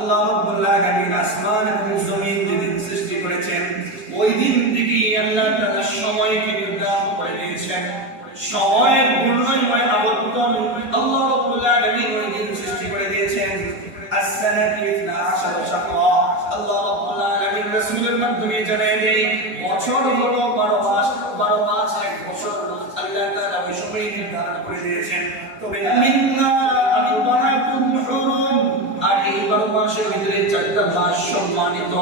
আল্লাহ রাব্বুল আলামিন আসমান এবং জমিন যেদিন সৃষ্টি করেছেন ওই দিন থেকেই আল্লাহ তাআলা সময়কে নির্ধারণ করে দিয়েছেন। সময়ের ঘূর্ণয়ময় আবর্তন আল্লাহ রাব্বুল আলামিন ওই দিন সৃষ্টি করে দিয়েছেন। as-sanatu 12 শাহরা আল্লাহ রাব্বুল আলামিন রাসূলের মাধ্যমে জানিয়ে দেয়, বছর হলো 12 মাস 12 মাস এক বছর আল্লাহ তাআলা তবে মিন্না মাসের ভিতরে চারটা মাস সম্মানিত।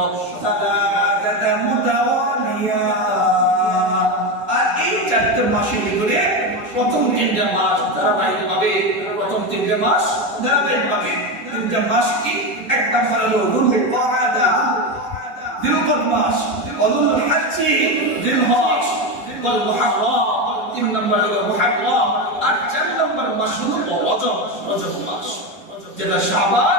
আর এই চারটা মাসের ভিতরে প্রথম তিনটা মাস ধারাবাহিক ভাবে প্রথম তিনটা মাস ধারাবাহিক ভাবে তিনটা মাস কি? এক নাম্বার হলো দুল কাদা। দিলকদ মাস, অদুল হাজ্জি দিল হজ ওয়াল মুহাররম। তিন নাম্বার হলো মুহাররম। আর চার নাম্বার মাস হলো রজব রজব মাস। যেটা শাবান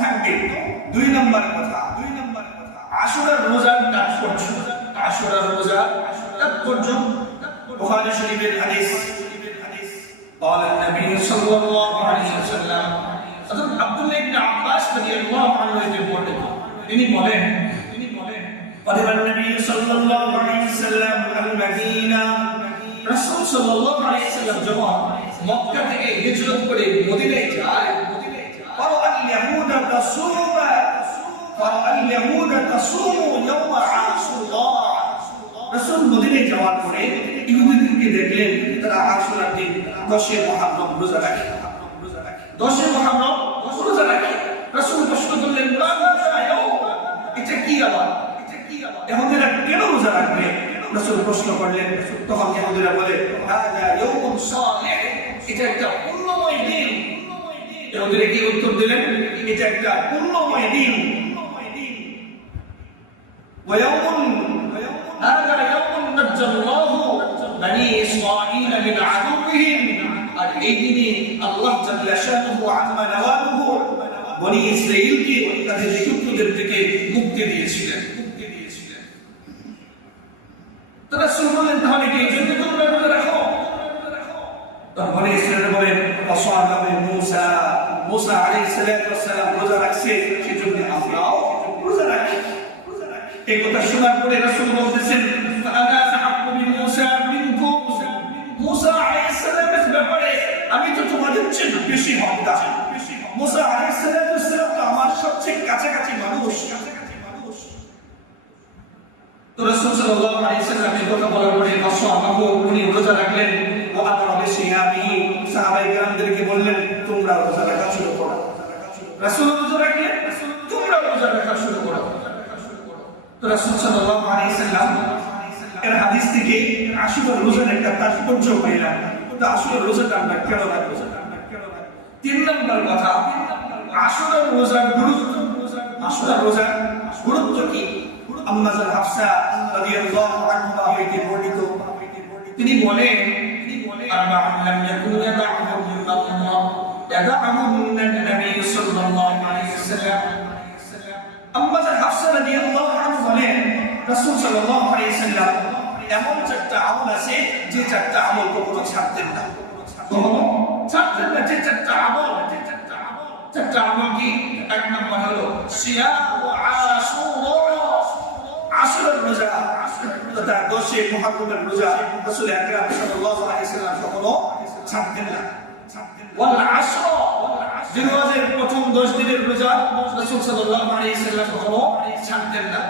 থাকবে দুই নম্বর কথা দুই নম্বর কথা আশুরার রোজার তাৎপর্য আশুরার রোজার তাৎপর্য বুখারী শরীফের হাদিস قال النبي صلى الله عليه وسلم হযরত আব্দুল্লাহ ইবনে আব্বাস রাদিয়াল্লাহু আনহু এর বর্ণিত তিনি বলেন তিনি বলেন قدم النبي صلى الله عليه وسلم المدينة রাসূল সাল্লাল্লাহু আলাইহি ওয়াসাল্লাম যখন মক্কা থেকে হিজরত করে মদিনায় যায় فرأى اليهود تصوم فرأى اليهود تصوم يوم عاشوراء রাসূল মদিনায় যাওয়ার পরে ইহুদিদেরকে দেখলেন তারা আশুরার দিন দশে মুহররম রোজা রাখে দশে মুহররম রোজা রাখে রাসূল প্রশ্ন করলেন "মা হাযা ইয়াউম?" এটা কি আবার ইহুদিরা কেন রোজা রাখবে রাসূল প্রশ্ন করলেন তখন ইহুদিরা বলে হাযা ইয়াউমুন সালিহ এটা একটা পুণ্যময় দিন ইহুদিরা কি উত্তর দিলেন এটা একটা পুণ্যময় দিন ويوم هذا يوم نجى الله بني إسرائيل من عدوهم আর এই দিনে আল্লাহ জাল্লা শানুহু আম্মা নওয়াবুহু বনি ইসরাঈলকে তাদের শত্রুদের থেকে মুক্তি দিয়েছিলেন মুক্তি দিয়েছিলেন তারা শুনলেন তাহলে কি এই জন্য তোমরা রোজা রাখো তখন বনি ইসরাঈল বলেন অসাহাবে মুসা মুসা ওয়াস সালাম রোজা রাখছে, সেজন্য আমরাও রোজা রাখি এই কথা শোনার পরে রাসূল বলতেছেন আমি আমার সবচেয়ে কাছাকাছি মানুষ। কাছাকাছি মানুষ কথা বলার পরে রোজা রাখলেন। ও আমার বেশি আমি সাহাবায়ে কেরামদেরকে বললেন তোমরা রোজা রাখা শুরু করো। রাসূল রোজা রাখলেন তোমরা রোজা রাখা শুরু করো। তো রাসূল সাল্লাল্লাহু আলাইহি ওয়াসাল্লাম এর হাদিস থেকে রোজার একটা তাৎপর্য পাইলাম। তো রোজাটা আমরা কেন রাখব? তিন নম্বর কথা আশুরার রোজার গুরুত্ব। আশুরার রোজার গুরুত্ব কি? আম্মাজার হাফসা রাদিয়াল্লাহু আনহা হইতে বর্ণিত। তিনি বলেন আরবা'ুন লাম ইয়াকুন ইয়াদa'ুহুম নবী সাল্লাল্লাহু আলাইহি ওয়াসাল্লাম আম্মাজার হাফসা রাদিয়াল্লাহু আনহা বলেন রাসূল সাল্লাল্লাহু আলাইহি ওয়াসাল্লাম এমন চারটা আমল আছে যে চারটা আমল কখনো ছাড়তেন না। কখনো? ছাড়তেন না যে চারটা আমল। চারটা আমল কি? এক নম্বর হলো সিয়াম ও আশুরা। আশুরার রোজা। তথা দশে মুহররমের রোজা রাসূল আকরাম সাল্লাল্লাহু আলাইহি কখনো ছাড়তেন না। জিরোয়াজের প্রথম দশ দিনের রোজা রসুল সাল্লাল্লাহু আলাইহি সাল্লাম কখনো ছাড়তেন না।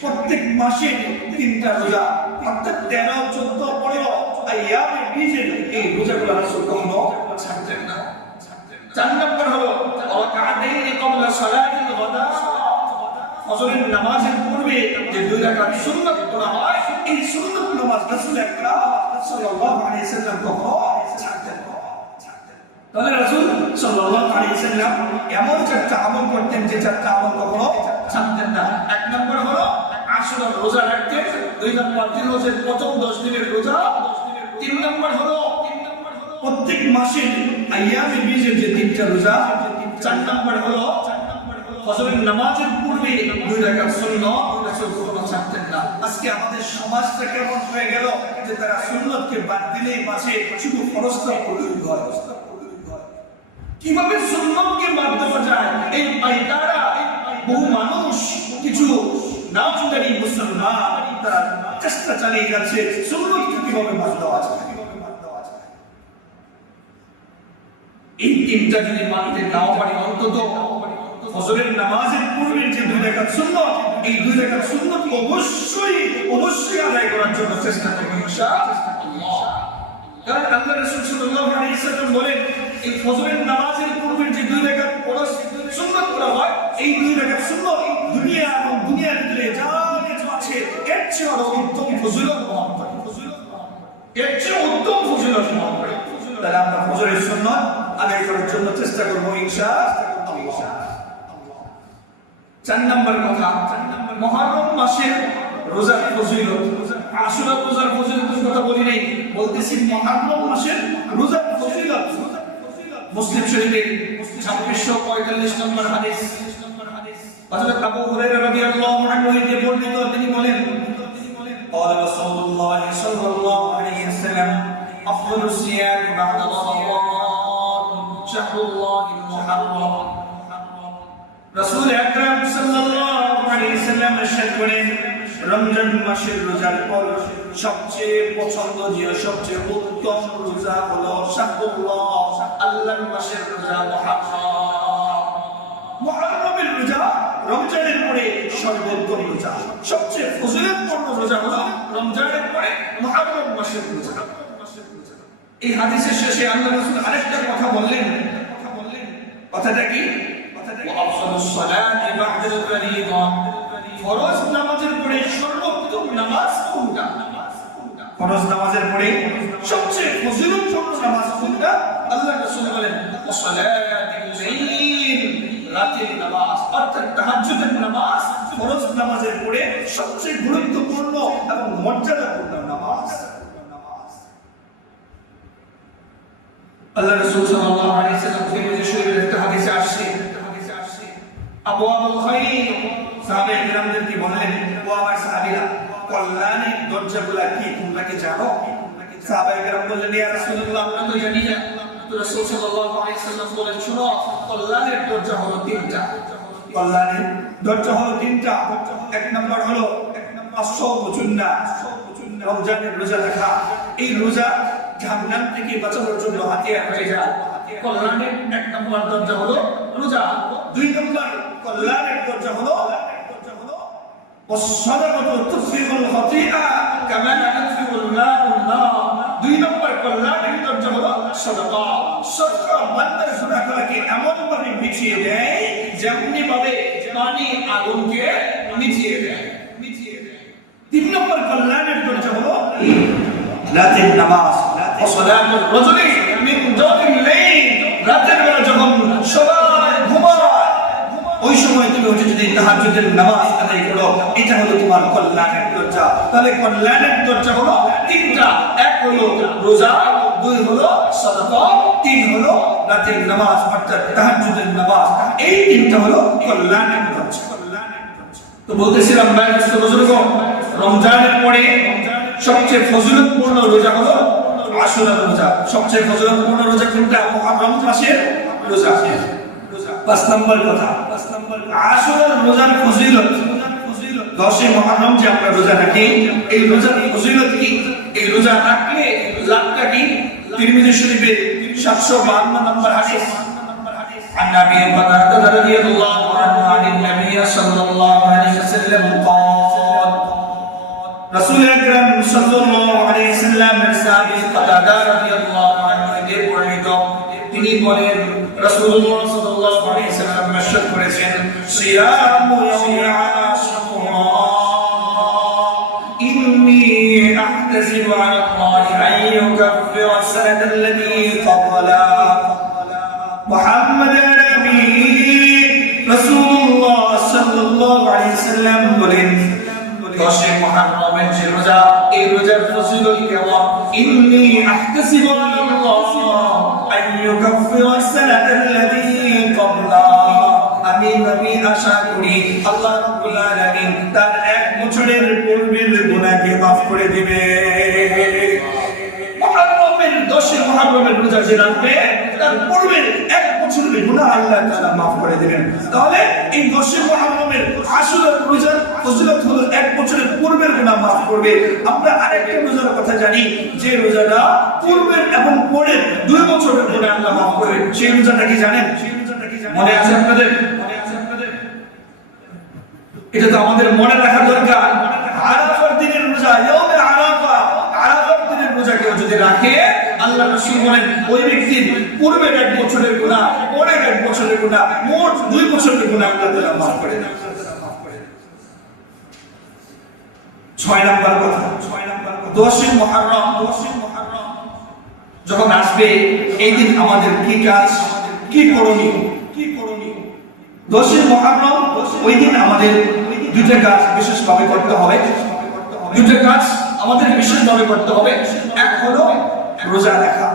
প্রত্যেক মাসে তিনটা রোজা, অর্থাৎ তেরো, চোদ্দ, পনেরো এই রোজাগুলো রসুল কখনো ছাড়তেন না। চার নম্বর হলো ফজরের নামাজের পূর্বে যে দুই রাকাত সুন্নাত পড়া রাসূল আকরাম সাল্লাল্লাহু আলাইহি সাল্লাম তাহলে রাসূল সাল্লাল্লাহু আলাইহি ওয়াসাল্লাম এমন চারটা আমল করতেন যে চারটা আমল কখনো ছাড়তেন না। এক নম্বর হলো আশুরা রোজা রাখতেন, দুই নম্বর তিরোজের প্রথম দশ দিনের রোজা, তিন নম্বর হলো প্রত্যেক মাসের আইয়ামে বীজের যে তিনটা রোজা, চার নম্বর হলো ফজরের নামাজের পূর্বে দুই রাকাত সুন্নাত রাসূল কখনো ছাড়তেন। আজকে আমাদের সমাজটা কেমন হয়ে গেল যে তারা সুন্নতকে বাদ দিলেই মাঝে শুধু ফরজটা প্রয়োগ হয় কীভাবে সুন্নতকে বাদ দেওয়া যায়? এই পাইতারা বহু মানুষ, কিছু নামদারি মুসলমান তারা চেষ্টা চালিয়ে যাচ্ছে সুন্নতকে কীভাবে বাদ দেওয়া যায়? এই তিনটা যদি মানতে নাও পারি অন্তত ফজরের নামাজের পূর্বের যে দুই রাকাত সুন্নত, এই দুই রাকাত সুন্নত অবশ্যই অবশ্যই আদায় করার জন্য চেষ্টা করব, ইনশাআল্লাহ। কারণ আল্লাহ রাসূল সাল্লাল্লাহু আলাইহি ওয়াসাল্লাম বলেন, এই ফজরের নামাজের পূর্বের যে দুই রাকাত ফরজ সুন্নাত করা হয়, এই দুই রাকাত সুন্নাত দুনিয়া এবং দুনিয়ার ভিতরে যা কিছু আছে, এর চেয়ে আরও উত্তম ফজিলত বহন করে এর চেয়ে উত্তম ফজিলত বহন করে তাহলে আমরা ফজরের সুন্নাত আদায় করার জন্য চেষ্টা করব, ইনশাআল্লাহ। চার নম্বর কথা মহরম মাসের রোজার ফজিলত আশুরা রোজার ফজিলতের কথা বলি নাই বলতেছি মহরম মাসের রোজার ফজিলত মুসলিম শরীফের ছাব্বিশশো পঁয়তাল্লিশ নম্বর হাদিস হযরত আবু হুরায়রা রাদিয়াল্লাহু আনহু হইতে বর্ণিত তিনি বলেন قال رسول الله صلى الله عليه وسلم أفضل الصيام بعد رمضان شهر الله المحرم রাসূল আকরাম সাল্লাল্লাহু মেশা করে রমজান মাসের রোজার পর সবচেয়ে পছন্দনীয় সবচেয়ে উত্তম রোজা হলো শাহরুল্লাহ মাসের রোজা মহারমের রোজা রমজানের পরে সর্বোত্তম রোজা। সবচেয়ে ফজিলতপূর্ণ রোজা হলো রমজানের পরে মহারম মাসের রোজা। এই হাদিসের শেষে আল্লাহ রাসূল আরেকটা কথা বললেন। কথা বললেন কথাটা কি? কথাটা কি? আফসালুস সালাতি ফরজ নামাজের পরে সর্বোত্তম নামাজ কোনটা? ফরজ নামাজের পরে সবচেয়ে ফজিলতপূর্ণ নামাজ কোনটা? আল্লাহ রাসূল বলেন সালাতুল লাইল রাতের নামাজ অর্থাৎ তাহাজ্জুদের নামাজ ফরজ নামাজের পরে সবচেয়ে গুরুত্বপূর্ণ এবং মর্যাদাপূর্ণ নামাজ। আল্লাহ রাসূল সাল্লাল্লাহু আলাইহি সাল্লাম তিরমিজি শরীফের একটা হাদিসে আসছে আবু আবুল খাইর। সাহাবে কিরামদেরকে বললেন? ও আমার সাহাবীরা, কল্যাণের দরজাগুলা কি তোমরা কি জানো? সাহাবে কিরাম বললেন, ইয়া রাসূলুল্লাহ, আমরা তো জানি না। রাসূল সাল্লাল্লাহু আলাইহি সাল্লাম বলেন, শুনো, কল্যাণের দরজা হলো তিনটা। কল্যাণের দরজা হলো তিনটা। এক নম্বর হলো জুন্নাহ রমজানের রোজা রাখা। এই রোজা জাহান্নাম থেকে বাঁচানোর জন্য হাতিয়ার হয়ে যায়। কল্যাণের এক নম্বর দরজা হলো রোজা। দুই নম্বর, কল্যাণের দরজা হলো والصدقة تطفئ الخطيئة كما يطفئ الماء النار দুই নম্বর কল্যাণের দরজা হলো সদকা সদকা বান্দার সদকাকে এমন ভাবে মিটিয়ে দেয় যেমনি ভাবে পানি আগুনকে মিটিয়ে দেয় মিটিয়ে দেয় তিন নম্বর কল্যাণের দরজা হলো রাতের নামাজ ওয়াসালাতুর রাজুলি মিন জাওফিল উঠে যদি তাহাজ্জুদের নামাজ আদায় করো, এটা হলো তোমার কল্যাণের দরজা। তাহলে কল্যাণের দরজা হলো তিনটা। এক হলো রোজা, দুই হলো সাদাকা, তিন হলো রাতের নামাজ, অর্থাৎ তাহাজ্জুদের নামাজ। এই তিনটা হলো কল্যাণের দরজা। তো বলতেছিলাম রমজানের পরে সবচেয়ে ফজিলতপূর্ণ রোজা হলো আশুরা রোজা। সবচেয়ে ফজিলতপূর্ণ রোজা কোনটা? মুহররম মাসের রোজা। পাঁচ নম্বর কথা। আশুরার রোজার ফজিলত দশে মুহররম যে আমরা রোজা রাখি এই রোজার ফজিলত কি এই রোজা রাখলে লাভটা কি তিরমিজি শরীফে 752 নম্বর হাদিস عن ابي قتاده رضي الله عنه عن النبي صلى الله عليه وسلم قال رسول اكرم صلى الله عليه وسلم সাহাবী قتاده رضي الله عنه এদের বর্ণিত তিনি বলেন রাসূলুল্লাহ করেছেন সিয়ামু ইয়াউমি আসরা ইন্নী আহতাজিবু আলা আল্লাহি আন ইউকাফির সানাত আল্লাযী ক্বাবলা মুহাম্মদ নবী রাসূলুল্লাহ সাল্লাল্লাহু আলাইহি ওয়াসাল্লাম বলেন দশে মুহররমের যে রোজা এই রোজার ফজিলত কেমন ইন্নী আহতাজিবু আলা আল্লাহ আন ইউকাফির সানাত আশা করি আল্লাহ রাব্বুল আলামিন তার এক বছরের পূর্বের গুনাহকে মাফ করে দিবে। মুহররমের দশে মুহররমের রোজা যে রাখবে তার পূর্বের এক বছরের গুনাহ আল্লাহ তাআলা মাফ করে দিবেন। তাহলে এই দশে মুহররমের আশুরার রোজার ফজিলত হলো এক বছরের পূর্বের গুনাহ মাফ করবে। আমরা আরেকটা রোজার কথা জানি, যে রোজাটা পূর্বের এবং পরের দুই বছরের গুনাহ আল্লাহ মাফ করবে। সেই রোজাটা কি জানেন? মনে আছে আপনাদের? এটা তো আমাদের মনে রাখা দরকার। আরাফার দিনের রোজা ইয়মে আরাফা। আরাফার দিনের রোজা কেউ যদি রাখে, আল্লাহ রাসূল বলেন, ওই ব্যক্তির পূর্বের এক বছরের গুনাহ, পরের এক বছরের গুনাহ, মোট দুই বছরের গুনাহ আল্লাহ তাআলা মাফ করে দেন। ছয় নাম্বার কথা, ছয় নাম্বার কথা। দশে মুহররম দশে মুহররম। যখন আসবে, এই দিন আমাদের কি কাজ, কি করণীয়? দশে মহারম ওই দিন আমাদের দুইটা কাজ বিশেষভাবে করতে হবে। দুইটা কাজ আমাদের বিশেষভাবে করতে হবে। এক হলো রোজা রাখা।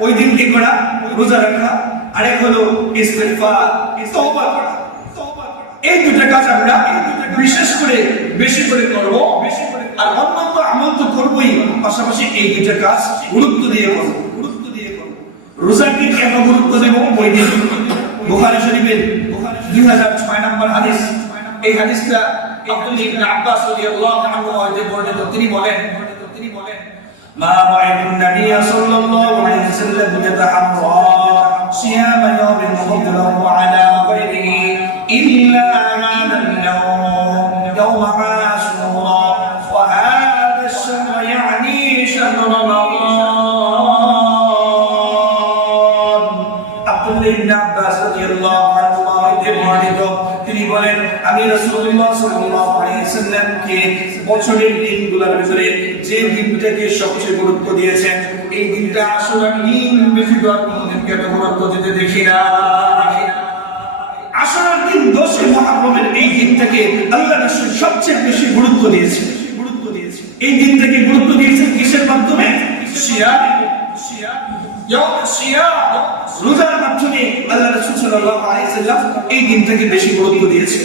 ওই দিন কি করা? রোজা রাখা। আরেক হলো ইস্তেগফার, তওবা করা। এই দুটা কাজ আমরা বিশেষ করে বেশি করে করব। আর অন্যান্য আমল তো করবই। পাশাপাশি এই দুটা কাজ গুরুত্ব দিয়ে করব গুরুত্ব দিয়ে করব। রোজাকে কেন গুরুত্ব দেব? ওই দিন বুখারী শরীফের দুই হাজার ছয় নম্বর হাদিস। এই হাদিসটা আব্দুল ইবনে আব্বাস রাদিয়াল্লাহু আনহু হতে বর্ণিত। তিনি বলেন তিনি বলেন মা রাআইতু নবী সাল্লাল্লাহু আলাইহি ওয়াসাল্লাম ইয়াতাহাররা সিয়ামা ইয়াউমিন মুহতারাম আলা গায়রিহি ইল্লা মা'নান নাওম ইয়াউমা ইবনে আব্বাস রাদিয়াল্লাহু আনহু হতে বর্ণিত। তিনি বলেন, আমি রাসূলুল্লাহ সাল্লাল্লাহু আলাইহি সাল্লামকে বছরের দিনগুলোর ভিতরে যে দিনটাকে সবচেয়ে গুরুত্ব দিয়েছেন, এই দিনটা আশুরার দিন বেশি আর কোনো দিনকে এত গুরুত্ব দিতে দেখি না। আশুরার দিন দশে মহারমের এই দিনটাকে আল্লাহ রাসূল সবচেয়ে বেশি গুরুত্ব দিয়েছে গুরুত্ব দিয়েছে এই দিনটাকে গুরুত্ব দিয়েছেন কিসের মাধ্যমে? সিয়াম সিয়াম ইয়াউম সিয়াম রোজার মাধ্যমে আল্লাহ রাসূল সাল্লাল্লাহু আলাইহি সাল্লাম এই দিনটাকে বেশি গুরুত্ব দিয়েছে।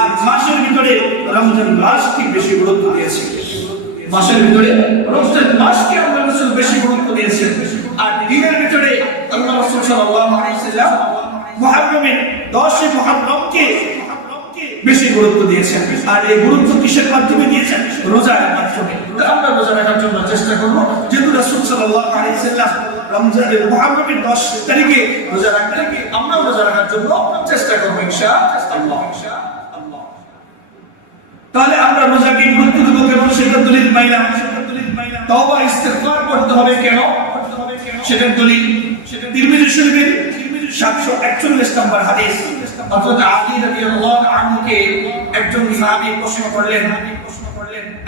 আর মাসের ভিতরে রমজান মাসকে বেশি গুরুত্ব দিয়েছে। মাসের ভিতরে রমজান মাসকে আল্লাহ রাসূল বেশি গুরুত্ব দিয়েছেন। আর দিনের ভিতরে আল্লাহ রাসূল সাল্লাল্লাহু আলাইহি সাল্লাম মুহররমের 10 মুহররমকে বেশি গুরুত্ব দিয়েছেন। আর এই গুরুত্ব কিসের মাধ্যমে দিয়েছেন? রোজার মাধ্যমে। আমরা রোজা রাখার জন্য চেষ্টা করব। যেহেতু রাসূল সাল্লাল্লাহু আলাইহি সাল্লাম রমজানের মুহররমের 10 তারিখে রোজা রাখতে আমরা রোজা রাখার জন্য চেষ্টা করব ইনশাআল্লাহ তাহলে আমরা রোজাকে গুরুত্ব দেবো কেন সেটা দলিল পাইলাম। তওবা, ইস্তেগফার করতে হবে কেন? সেটার দলিল। তিরমিজি শরীফের 741 নম্বর হাদিস। হযরত আলী রাদিয়াল্লাহু আনহুকে একজন সাহাবী প্রশ্ন করলেন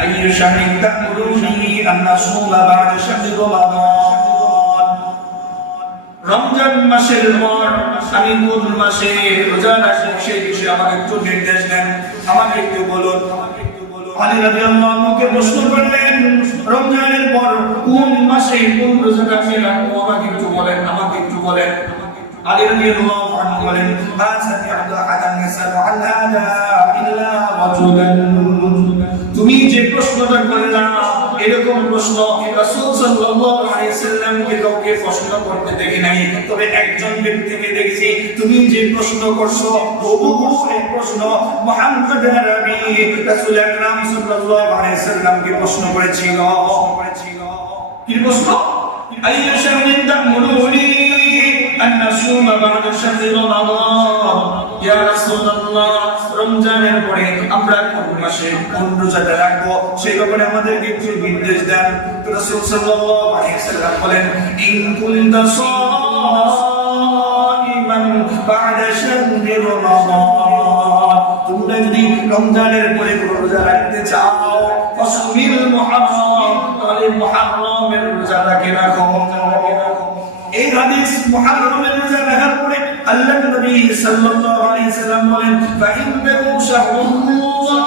আইয়ু শাহরিন তা'মুরুনি আন নাসুলা বা'দা শাহরি রমাদান রমজান মাসের পর আমি কোন মাসে রোজা রাখব সেই বিষয়ে আমাকে একটু নির্দেশ দেন। আমাকে একটু বলুন। আলী রাদিয়াল্লাহু আনহুকে প্রশ্ন করলেন, রমজানের পর কোন মাসে কোন রোজাটা আমি রাখব? আমাকে একটু বলেন, আমাকে একটু বলেন। আলী রাদিয়াল্লাহু আনহু বলেন, মা সামি'তু আহাদান ইয়াসআলু আন হাদা ইল্লা রাজুলান তুমি যে প্রশ্নটা করলা এরকম প্রশ্ন রাসূল সাল্লাল্লাহু আলাইহি সাল্লামকে কাউকে প্রশ্ন করতে দেখি নাই, তবে একজন ব্যক্তিকে দেখেছি, তুমি যে প্রশ্ন করছ হুবহু এই প্রশ্ন মুহাম্মদ নবী রাসূল আকরাম সাল্লাল্লাহু আলাইহি সাল্লামকে প্রশ্ন করেছিল। কি প্রশ্ন? আইয়ু শাহরিন তা'মুরুনি আন নাসুমা বা'দা শাহরি রমাদান ইয়া রাসূলুল্লাহ রমজানের পরে আমরা কোন মাসে কোন রোজাটা রাখব? সেই ব্যাপারে আমাদেরকে একটু নির্দেশ দেন। তো রাসূল সাল্লাল্লাহু আলাইহি সাল্লাম বলেন, ইন কুনতা সাইমান বা'দা শাহরি রমাদান. তোমরা যদি রমজানের পরে কোন রোজা রাখতে চাও, ফাসমিল মুহাররম। তাহলে মুহাররমের রোজাটাকে রাখো। হাদিস মুহাররমের রোজা রাখার পরে আল্লাহ নবী সাল্লাল্লাহু আলাইহি সাল্লাম বলেন, ফাইন্নাহু শাহরুল্লাহ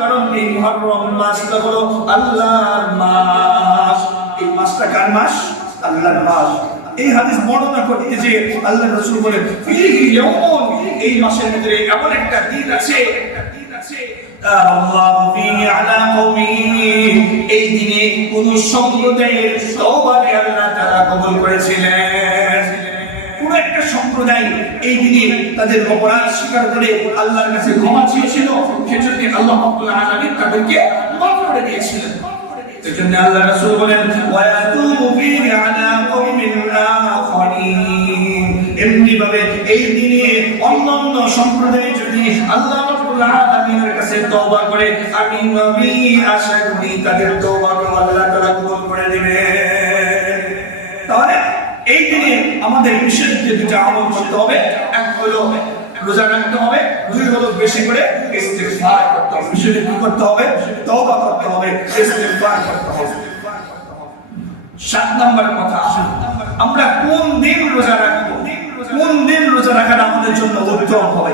কারণ এই মুহররম মাসটা হলো আল্লাহর মাস। এই মাসটা কার মাস? আল্লাহর মাস। এই হাদিস বর্ণনা করতে যে আল্লাহ রাসূল বলেন এই মাসের ভিতরে এমন একটা দিন আছে, একটা দিন আছে ফিহি এই দিনে কোন সম্প্রদায়ের তওবাকে আল্লাহ তাআলা কবুল করেছিলেন। কোন একটা সম্প্রদায় এই দিনে তাদের অপরাধ স্বীকার করে আল্লাহর কাছে ক্ষমা চেয়েছিল, সেজন্য আল্লাহ রাব্বুল আলামিন তাদেরকে মাফ করে দিয়েছিলেন। সেজন্য আল্লাহ রাসূল বলেন ফিহি আলা কওমিন আখারিন। এমনি ভাবে এই দিনে অন্যান্য সম্প্রদায় যদি আল্লাহ আলামিনের কাছে তওবা করে আমি নবী আশা করি তাদের তওবাকে আল্লাহ তাআলা কবুল করে দিবেন তাহলে এই দিনে আমাদের বিশেষ যে দুটো আমল করতে হবে, এক হলো রোজা রাখতে হবে, দুই হলো বেশি করে ইস্তেগফার করতে হবে। বিশেষ কি করতে হবে? তওবা করতে হবে, ইস্তেগফার করতে হবে। সাত নাম্বার কথা, আমরা কোন দিন রোজা রাখব? কোন দিন রোজা রাখাটা আমাদের জন্য উত্তম হবে?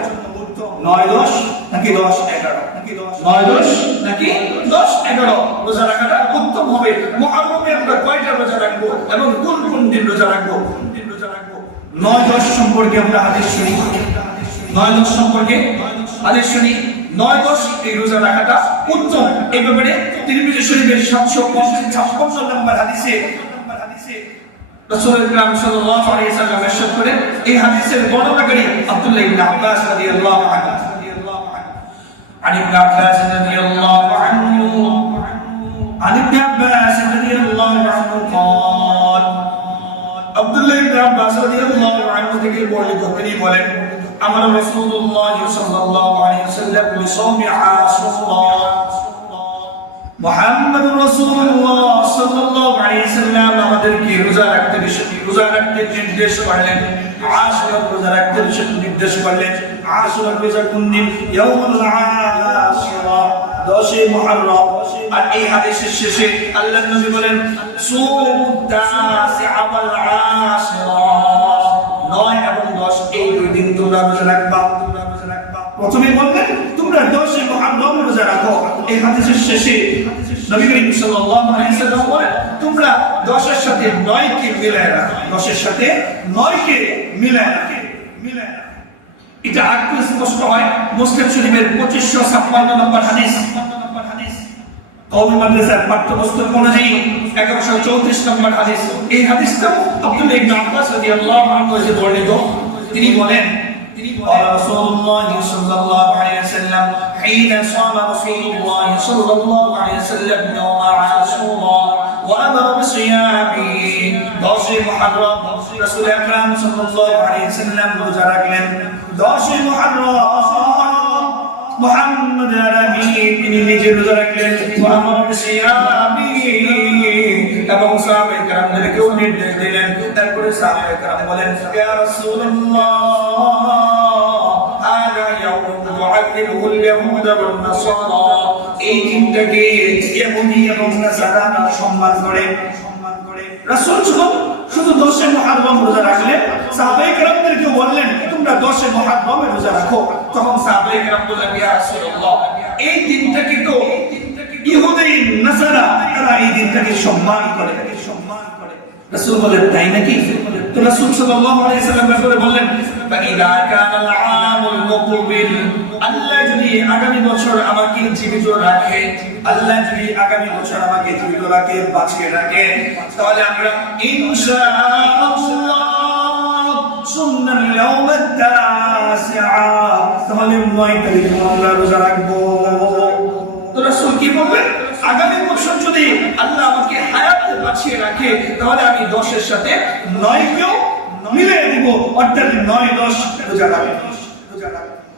নয় দশ নাকি দশ এগারো? নাকি দশ? নয় দশ? নাকি দশ এগারো রোজা রাখাটা উত্তম হবে। মহারমে আমরা কয়টা রোজা রাখব এবং কোন কোন দিন রোজা রাখব? কোন দিন রোজা রাখব? নয় দশ সম্পর্কে আমরা হাদিস শুনি। নয় দশ সম্পর্কে শুনি। নয় দশ এই রোজা রাখাটা উত্তম। এই ব্যাপারে তিরমিজি শরীফের সাতশো ছাপ্পান্ন নম্বর হাদিসে সাল্লাল্লাহু আলাইহি করেন। এই হাদিসের বর্ণনাকারী আব্দুল্লাহ ইবনে আব্বাস রাদিয়াল্লাহু আনহু। عن ابن عباس رضي الله عنه عن ابن عباس رضي الله عنه قال عبد الله بن عباس رضي الله عنه থেকে বর্ণিত তিনি বলেন আমার রাসূলুল্লাহ সাল্লাল্লাহু আলাইহি ওয়াসাল্লাম বিসাওমি আশুরা মুহাম্মদ রাসূলুল্লাহ সাল্লাল্লাহু আলাইহি ওয়াসাল্লাম আমাদেরকে রোজা রাখতে রোজা রাখতে নির্দেশ করলেন আশুরা রোজা রাখতে নির্দেশ করলেন আশুরা রোজা কোন দিন ইয়াউমুল আশুরা দশে মুহররম। আর এই হাদিসের শেষে আল্লাহ নবী বলেন, সুমুদ তাসিআ ওয়াল আশুরা নয় এবং দশ, এই দুই দিন তোমরা রোজা রাখবা। প্রথমে বললেন তোমরা দশে মুহররম রোজা রাখো। এই হাদিসের শেষে নবী করিম সাল্লাল্লাহু আলাইহি সাল্লাম বলেন, তোমরা দশের সাথে নয় কে মিলায় রাখো। দশের সাথে নয় কে মিলায় রাখো। মিলায় রাখো। এটা আরেকটু স্পষ্ট হয় মুসলিম শরীফের পঁচিশশো ছাপ্পান্ন নম্বর হাদিস কওমি মাদ্রাসার পাঠ্যপুস্তক অনুযায়ী এগারোশো চৌত্রিশ নম্বর হাদিস এই হাদিসটা আব্দুল ইবনে আব্বাস রাদিয়াল্লাহু আনহু এসে বর্ণিত তিনি বলেন قال رسول الله صلى الله عليه وسلم حين صام رسول الله صلى الله عليه وسلم يوم عاشوراء وامر بصيامه দশে মুহররম রাসূল আকরাম সাল্লাল্লাহু আলাইহি ওয়াসাল্লাম রোজা রাখলেন দশে মুহররম, মুহাম্মদ নবী, তিনি নিজে রোজা রাখলেন, মুহাম্মদ সিয়ামি এবং সাহাবায়ে কেরামদেরকেও নির্দেশ দিলেন। তারপরে সাহাবায়ে কেরাম বলেন, ইয়া রাসূলুল্লাহ হাদা ইয়াউম তুআল্লিমুল ইয়াহুদ ওয়ান নাসারা এই দিনটাকে ইহুদি সম্মান করে সম্মান করে। শুধু শুধু দশে মুহররম রোজা রাখলেন। তাই নাকি? বললেন আল্লাহ যদি আগামী বছর আমাকে জীবিত রাখে, আল্লাহ যদি আগামী বছর আমাকে জীবিত রাখে, বাঁচিয়ে রাখে, তাহলে আমরা ইনশাআল্লাহ তাহলে নয় তারিখ আমরা রোজা রাখব। তো রাসূল কি বলবেন আগামী বছর যদি আল্লাহ আমাকে হায়াতে রাখে, তাহলে আমি দশের সাথে নয় কেও মিলিয়ে দিব অর্থাৎ নয় দশ রোজা রাখব। রোজা রাখব।